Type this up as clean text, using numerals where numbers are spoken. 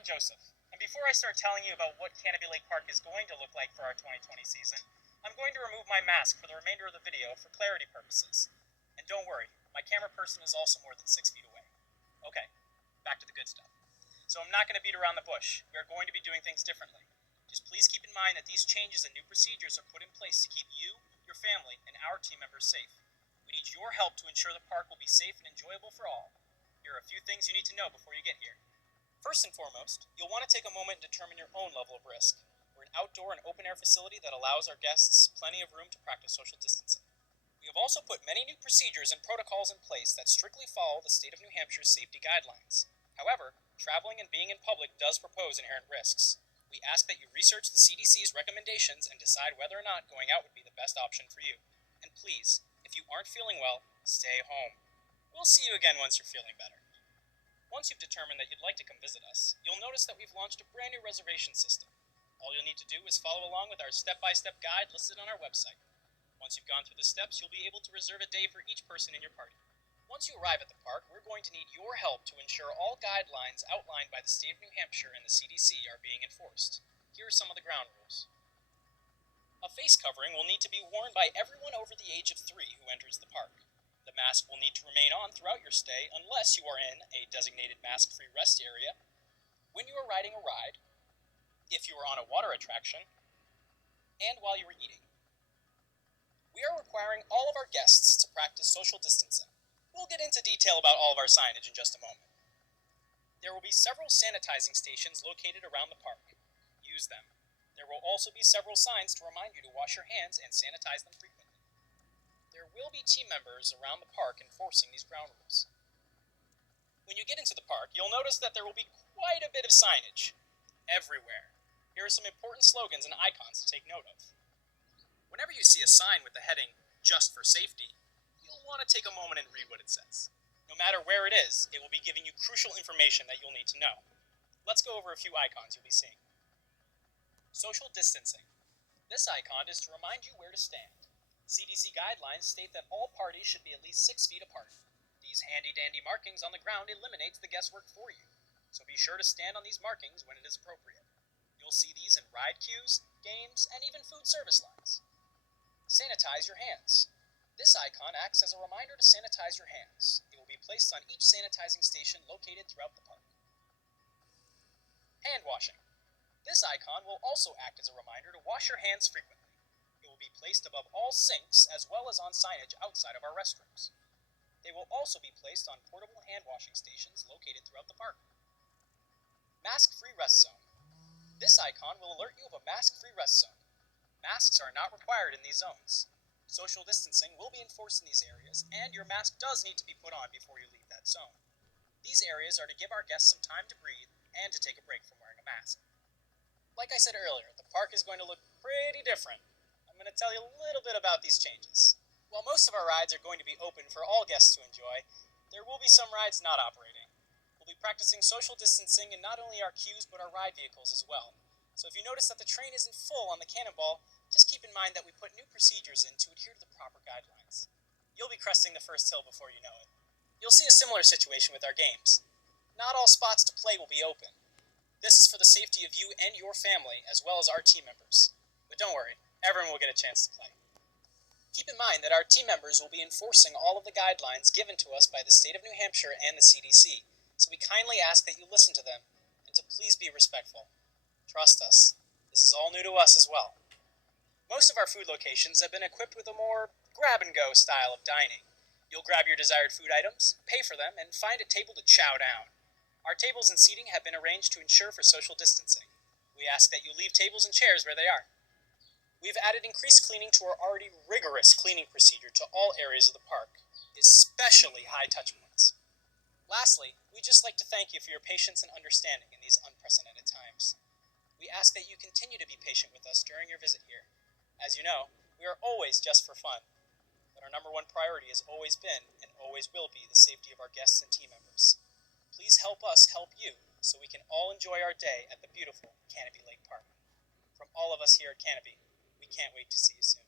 I'm Joseph, and before I start telling you about what Canobie Lake Park is going to look like for our 2020 season, I'm going to remove my mask for the remainder of the video for clarity purposes. And don't worry, my camera person is also more than 6 feet away. Okay, back to the good stuff. So I'm not going to beat around the bush. We are going to be doing things differently. Just please keep in mind that these changes and new procedures are put in place to keep you, your family, and our team members safe. We need your help to ensure the park will be safe and enjoyable for all. Here are a few things you need to know before you get here. First and foremost, you'll want to take a moment and determine your own level of risk. We're an outdoor and open-air facility that allows our guests plenty of room to practice social distancing. We have also put many new procedures and protocols in place that strictly follow the state of New Hampshire's safety guidelines. However, traveling and being in public does propose inherent risks. We ask that you research the CDC's recommendations and decide whether or not going out would be the best option for you. And please, if you aren't feeling well, stay home. We'll see you again once you're feeling better. Once you've determined that you'd like to come visit us, you'll notice that we've launched a brand new reservation system. All you'll need to do is follow along with our step-by-step guide listed on our website. Once you've gone through the steps, you'll be able to reserve a day for each person in your party. Once you arrive at the park, we're going to need your help to ensure all guidelines outlined by the state of New Hampshire and the CDC are being enforced. Here are some of the ground rules. A face covering will need to be worn by everyone over the age of 3 who enters the park. The mask will need to remain on throughout your stay unless you are in a designated mask-free rest area, when you are riding a ride, if you are on a water attraction, and while you are eating. We are requiring all of our guests to practice social distancing. We'll get into detail about all of our signage in just a moment. There will be several sanitizing stations located around the park. Use them. There will also be several signs to remind you to wash your hands and sanitize them frequently. There will be team members around the park enforcing these ground rules. When you get into the park, you'll notice that there will be quite a bit of signage everywhere. Here are some important slogans and icons to take note of. Whenever you see a sign with the heading, "Just for Safety," you'll want to take a moment and read what it says. No matter where it is, it will be giving you crucial information that you'll need to know. Let's go over a few icons you'll be seeing. Social distancing. This icon is to remind you where to stand. CDC guidelines state that all parties should be at least 6 feet apart. These handy-dandy markings on the ground eliminates the guesswork for you, so be sure to stand on these markings when it is appropriate. You'll see these in ride queues, games, and even food service lines. Sanitize your hands. This icon acts as a reminder to sanitize your hands. It will be placed on each sanitizing station located throughout the park. Hand washing. This icon will also act as a reminder to wash your hands frequently. It will be placed above all sinks as well as on signage outside of our restrooms. They will also be placed on portable hand washing stations located throughout the park. Mask-free rest zone. This icon will alert you of a mask-free rest zone. Masks are not required in these zones. Social distancing will be enforced in these areas, and your mask does need to be put on before you leave that zone. These areas are to give our guests some time to breathe and to take a break from wearing a mask. Like I said earlier, the park is going to look pretty different. I'm going to tell you a little bit about these changes. While most of our rides are going to be open for all guests to enjoy, there will be some rides not operating. We'll be practicing social distancing in not only our queues but our ride vehicles as well. So if you notice that the train isn't full on the Cannonball, just keep in mind that we put new procedures in to adhere to the proper guidelines. You'll be cresting the first hill before you know it. You'll see a similar situation with our games. Not all spots to play will be open. This is for the safety of you and your family, as well as our team members. But don't worry, everyone will get a chance to play. Keep in mind that our team members will be enforcing all of the guidelines given to us by the state of New Hampshire and the CDC, so we kindly ask that you listen to them and to please be respectful. Trust us, this is all new to us as well. Most of our food locations have been equipped with a more grab-and-go style of dining. You'll grab your desired food items, pay for them, and find a table to chow down. Our tables and seating have been arranged to ensure for social distancing. We ask that you leave tables and chairs where they are. We've added increased cleaning to our already rigorous cleaning procedure to all areas of the park, especially high-touch points. Lastly, we'd just like to thank you for your patience and understanding in these unprecedented times. We ask that you continue to be patient with us during your visit here. As you know, we are always just for fun, but our number one priority has always been and always will be the safety of our guests and team members. Please help us help you so we can all enjoy our day at the beautiful Canobie Lake Park. From all of us here at Canobie, we can't wait to see you soon.